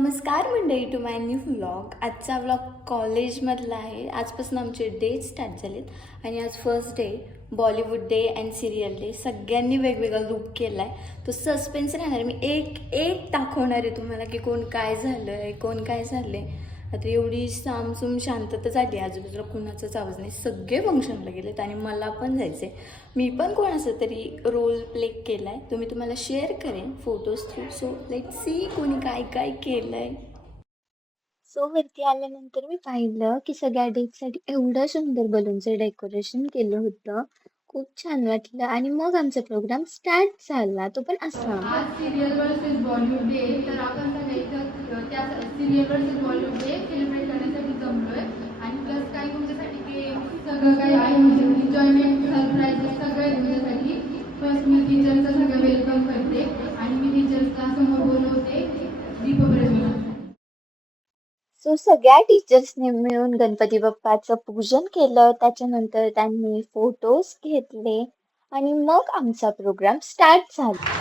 नमस्कार मंडळी, to my new vlog. आजचा व्लॉग कॉलेजमधला आहे. आजपासून आमचे डे स्टार्ट झालेत आणि आज first day, Bollywood day and serial day. सगळ्यांनी वेगवेगळा लुक केला आहे. तो सस्पेन्स राहणार. मी एक एक दाखवणार आहे तुम्हाला की कोण काय झालं आहे, कोण काय झालं आहे. आता एवढी सामसूम शांतता झाली, आजूबाजूला कुणाचाच आवाज नाही. सगळे फंक्शनला गेलेत आणि मला पण जायचं आहे. मी पण कोणाचा तरी रोल प्ले केला आहे. तो मी तुम्हाला शेअर करेन photos through. So let see कोणी काय काय केलं आहे. सो वरती आल्यानंतर मी पाहिलं की सगळ्या डेटसाठी एवढं सुंदर बलूनचं डेकोरेशन केलं होतं. खूप छान वाटलं आणि मग आमचा प्रोग्राम स्टार्ट झाला. तो पण असा. आज सिरियल वर्सेस बॉलिवूड डे, तर आपण सगळे इथं त्या serial versus Bollywood day celebrate करण्यासाठी जमलोय. आणि प्लस काही तुमच्यासाठी गेम सगळं काही आहे, म्हणजे एन्जॉयमेंट, सरप्राईज सगळं तुमच्यासाठी. फर्स्ट मी टीचरचं सगळं वेलकम करते आणि मी टीचर्सला समोर बोलवते दीपप्रज्वलन. सो सगळ्या टीचर्सने मिळून गणपती बाप्पाचं पूजन केलं. त्याच्यानंतर त्यांनी फोटोज घेतले आणि मग आमचा प्रोग्राम स्टार्ट झाला.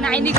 नाही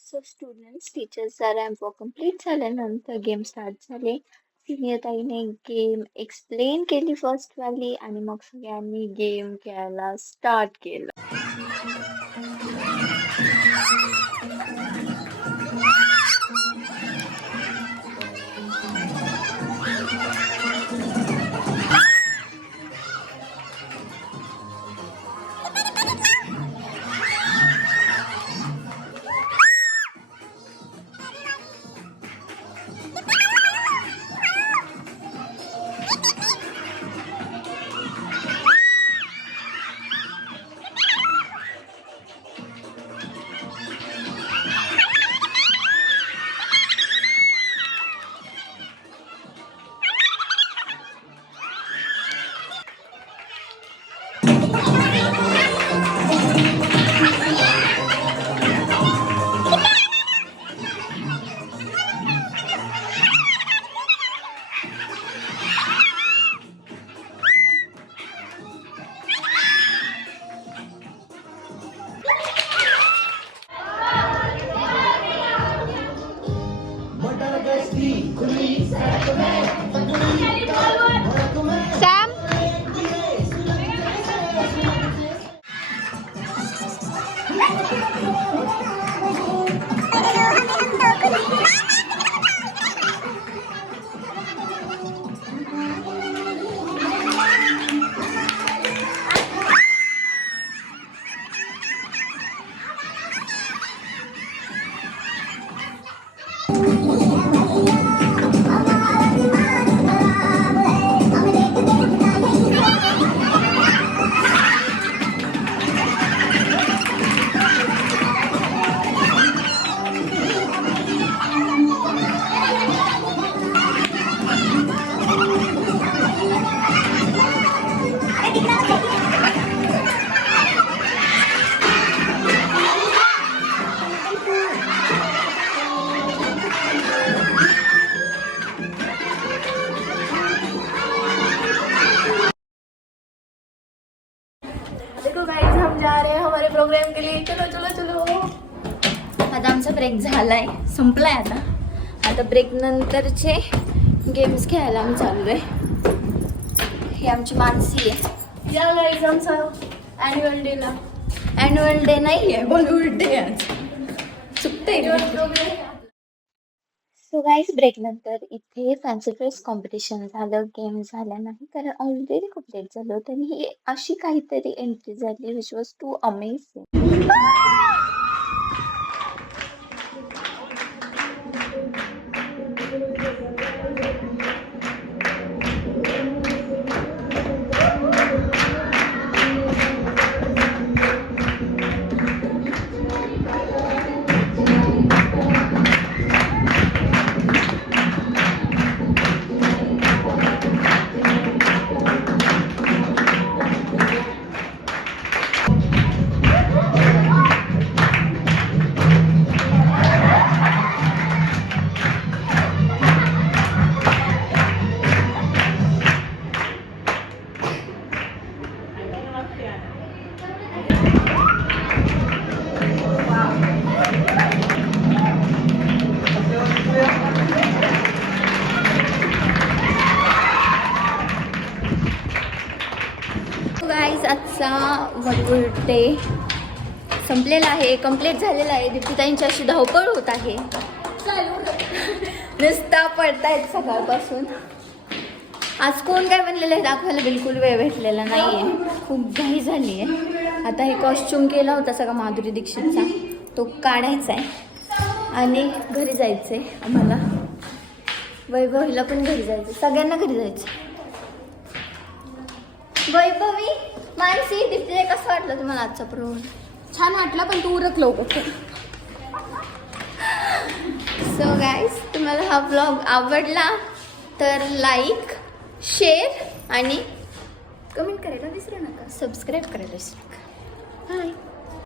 सो स्टुडंट्स टीचर्सचा रॅम्प वॉक कंप्लीट झाल्यानंतर गेम स्टार्ट झाले. सिनियर ताईने गेम एक्सप्लेन केली फर्स्ट वाली आणि मग सगळ्यांनी गेम खेळायला स्टार्ट केलं. सॅम देखो गाइस हम जा रहे हैं हमारे प्रोग्राम के लिए. चलो चलो चलो. आता आमचा ब्रेक झालाय, संपलाय. आता ब्रेक नंतरचे गेम्स खेळायला आम्ही चाललोय. ही आमची मानसी आहे. या गाइस आमचा ॲन्युअल डेला. ॲन्युअल डे नाही आहे, बॉलिवूड डे आज. चुकतंय. सो गाईज ब्रेक नंतर इथे फॅन्सी ड्रेस कॉम्पिटिशन झालं. गेम झाल्या नाही कारण ऑलरेडी खूप लेट झालं होतं आणि ही अशी काहीतरी एंट्री झाली विच वॉज टू अमेझिंग. आजचा बॉलिवूड डे संपलेला आहे, कंप्लीट झालेला आहे. दीप्तिताईंची अशी धावपळ होत आहे, नुसता पडतायत सकाळपासून. आज कोण काय बनलेलं आहे दाखवायला बिलकुल वेळ भेटलेला नाही आहे, खूप घाई झाली आहे. आता हे कॉस्ट्युम केला होता सगळा माधुरी दीक्षितचा, तो काढायचा आहे आणि घरी जायचं आहे आम्हाला. वैभवीला पण घरी जायचं, सगळ्यांना घरी जायचं. वैभवी, मानसी, दीप्तीला कसं वाटलं तुम्हाला आजचा प्रोग्राम? छान वाटलं, पण तू उरक लवकर. सो गाईज, तुम्हाला हा ब्लॉग आवडला तर लाईक, शेअर आणि कमेंट करायला विसरू नका. सबस्क्राईब करायला विसरू नका. बाय.